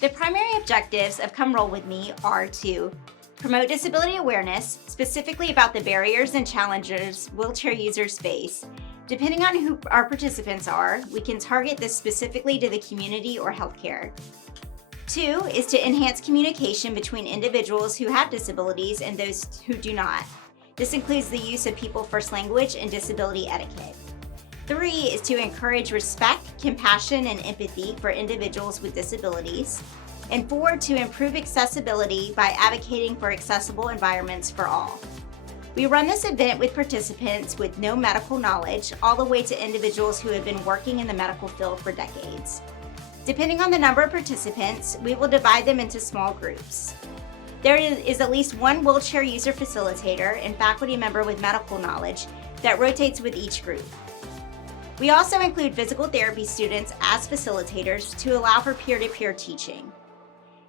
The primary objectives of Come Roll With Me are to promote disability awareness, specifically about the barriers and challenges wheelchair users face. Depending on who our participants are, we can target this specifically to the community or healthcare. 2 is to enhance communication between individuals who have disabilities and those who do not. This includes the use of people first language and disability etiquette. 3 is to encourage respect, compassion, and empathy for individuals with disabilities. And 4, to improve accessibility by advocating for accessible environments for all. We run this event with participants with no medical knowledge, all the way to individuals who have been working in the medical field for decades. Depending on the number of participants, we will divide them into small groups. There is at least one wheelchair user facilitator and faculty member with medical knowledge that rotates with each group. We also include physical therapy students as facilitators to allow for peer-to-peer teaching.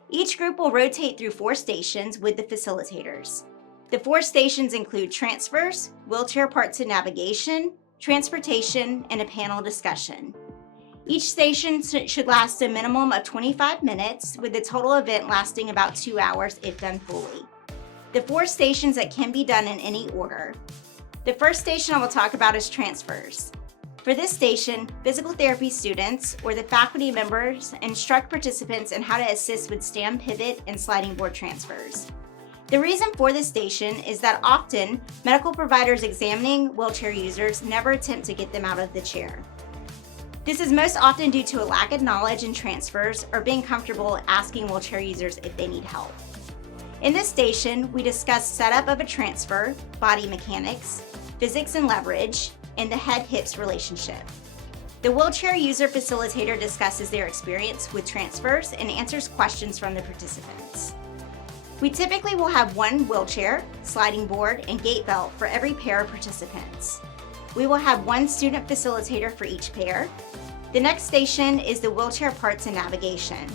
Each group will rotate through 4 stations with the facilitators. The 4 stations include transfers, wheelchair parts and navigation, transportation, and a panel discussion. Each station should last a minimum of 25 minutes, with the total event lasting about 2 hours if done fully. The 4 stations that can be done in any order. The first station I will talk about is transfers. For this station, physical therapy students or the faculty members instruct participants in how to assist with stand pivot and sliding board transfers. The reason for this station is that often medical providers examining wheelchair users never attempt to get them out of the chair. This is most often due to a lack of knowledge in transfers or being comfortable asking wheelchair users if they need help. In this station, we discuss setup of a transfer, body mechanics, physics and leverage, and the head-hips relationship. The wheelchair user facilitator discusses their experience with transfers and answers questions from the participants. We typically will have 1 wheelchair, sliding board, and gait belt for every pair of participants. We will have 1 student facilitator for each pair. The next station is the wheelchair parts and navigation.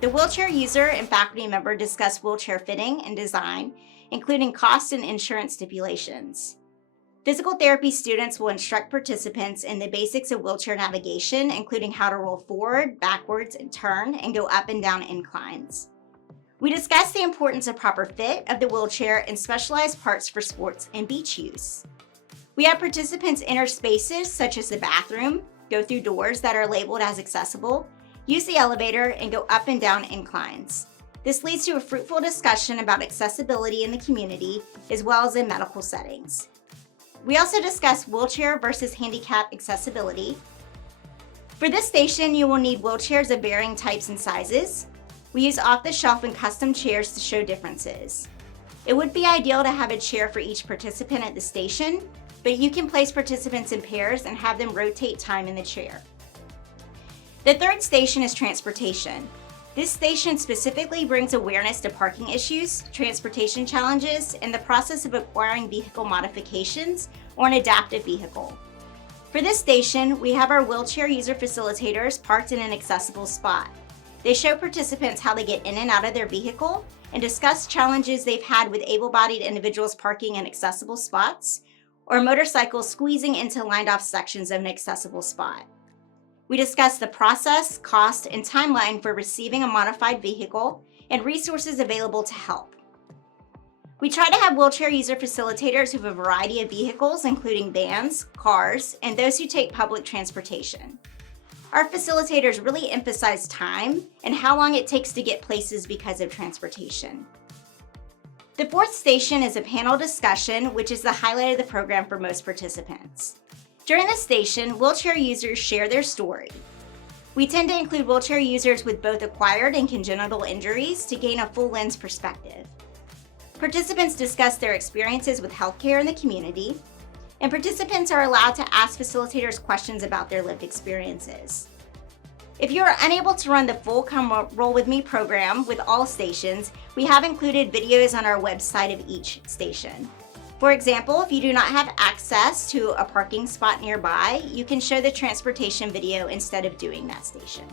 The wheelchair user and faculty member discuss wheelchair fitting and design, including cost and insurance stipulations. Physical therapy students will instruct participants in the basics of wheelchair navigation, including how to roll forward, backwards, and turn, and go up and down inclines. We discuss the importance of proper fit of the wheelchair and specialized parts for sports and beach use. We have participants enter spaces such as the bathroom, go through doors that are labeled as accessible, use the elevator, and go up and down inclines. This leads to a fruitful discussion about accessibility in the community, as well as in medical settings. We also discuss wheelchair versus handicap accessibility. For this station, you will need wheelchairs of varying types and sizes. We use off-the-shelf and custom chairs to show differences. It would be ideal to have a chair for each participant at the station, but you can place participants in pairs and have them rotate time in the chair. The third station is transportation. This station specifically brings awareness to parking issues, transportation challenges, and the process of acquiring vehicle modifications or an adaptive vehicle. For this station, we have our wheelchair user facilitators parked in an accessible spot. They show participants how they get in and out of their vehicle and discuss challenges they've had with able-bodied individuals parking in accessible spots or motorcycles squeezing into lined-off sections of an accessible spot. We discuss the process, cost, and timeline for receiving a modified vehicle and resources available to help. We try to have wheelchair user facilitators who have a variety of vehicles, including vans, cars, and those who take public transportation. Our facilitators really emphasize time and how long it takes to get places because of transportation. The fourth station is a panel discussion, which is the highlight of the program for most participants. During this station, wheelchair users share their story. We tend to include wheelchair users with both acquired and congenital injuries to gain a full lens perspective. Participants discuss their experiences with healthcare in the community, and participants are allowed to ask facilitators questions about their lived experiences. If you are unable to run the full Come Roll With Me program with all stations, we have included videos on our website of each station. For example, if you do not have access to a parking spot nearby, you can show the transportation video instead of doing that station.